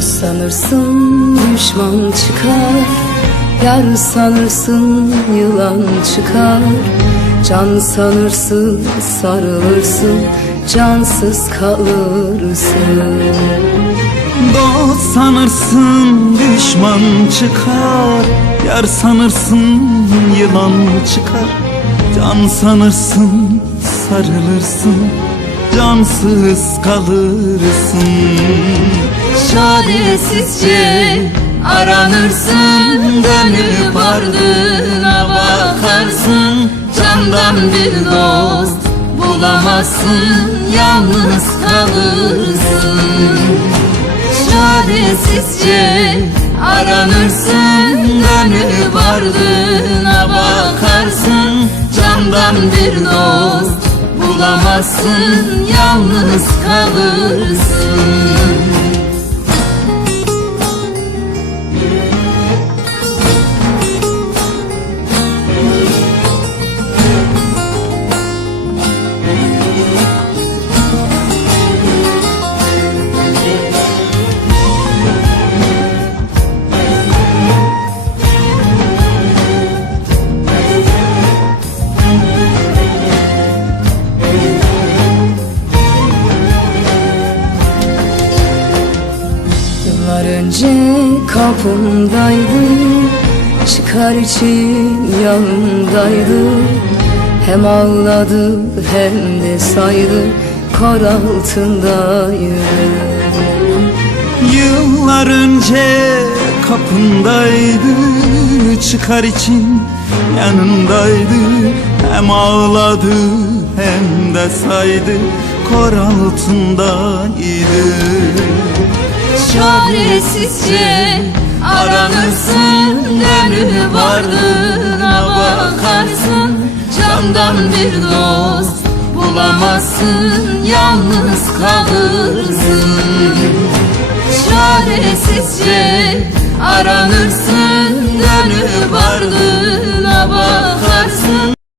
sanırsın düşman çıkar. Yar sanırsın yılan çıkar. Can sanırsın sarılırsın. Cansız kalırsın. Dost sanırsın düşman çıkar. Yar sanırsın yılan çıkar. Can sanırsın sarılırsın. Cansız kalırsın Çaresizce aranırsın Dönüp ardına bakarsın. Candan bir dost bulamazsın Yalnız kalırsın. Çaresizce aranırsın Dönüp ardına bakarsın. Candan bir dost bulamazsın Yalnız kalırsın kapımdaydı. Çıkar için yanımdaydı Hem ağladı hem de saydı. Kar altındaydı. Yıllar önce kapındaydı. Çıkar için yanındaydı. Hem ağladı hem de saydı. Kor altındaydı Çaresizce aranırsın Dönüp ardına bakarsın. Candan bir dost bulamazsın Yalnız kalırsın. Çaresizce aranırsın